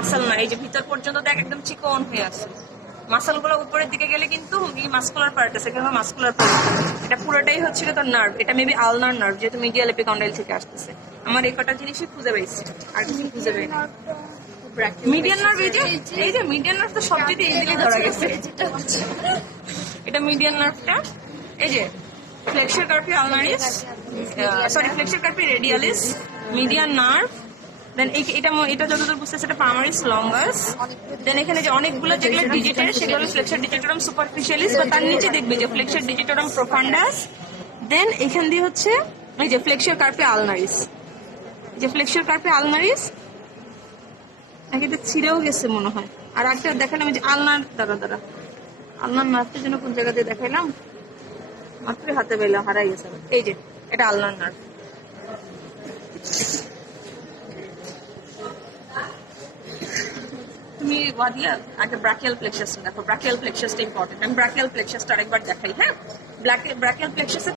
মাসাল না, এই যে ভিতর পর্যন্ত দেখ একদম চিকন হয়ে আছে। মাসালগুলো উপরের দিকে গেলে কিন্তু এই মাস্কুলার পার্ট আছে কিন্তু মাস্কুলার পার্ট এটা পুরোটাই হচ্ছে তোর নার্ভ এটা মেবি আলনার নার্ভ যেহেতু মিডিয়াল এপিকন্ডাইল থেকে আসতেছে। আমার এই কটা জিনিসই খুঁজে পেয়েছি আর কিছু খুঁজে পেয়েছি মিডিয়ান নার্ভ এই যে এই যে মিডিয়ান নার্ভ তো সবচেয়ে ইজিলি ধরা গেছে। এটা মিডিয়ান নার্ভটা এই যে flexor carpi ulnaris sorry flexor carpi radialis median nerve then এটা এটা যতদূর লঙ্গাস দেন এখানে যে অনেকগুলো যেগুলো ডিজিটের সেগুলো ফ্লেক্সর ডিজিটোরাম সুপারফিশিয়ালিস বা তার নিচে দেখবে যে ফ্লেক্সর ডিজিটোরাম প্রোফান্ডাস দেন এখান দিয়ে হচ্ছে এই যে কার্পে আলনারিস যে ফ্লেক্সর কার্পে আলনারিস নাকি এটা ছিঁড়েও গেছে মনে হয়। আর একটা দেখালাম যে আলনার দাঁড়া দাঁড়া। আলনার নার্ভটা যেন কোন জায়গা দিয়ে দেখাইলাম? মাত্রই হাতে পেলাম হারাই গেছে। এই যে, এটা আলনার নার্ভ তুমি ওয়াদিয়া আগে ব্রাকিয়াল প্লেক্সাসটা দেখো ব্রাকিয়াল প্লেক্সাসটা ইম্পর্টেন্ট আমি ব্রাকিয়াল প্লেক্সাসটা আরেকবার দেখাই হ্যাঁ ব্রাকিয়াল প্লেক্সাসের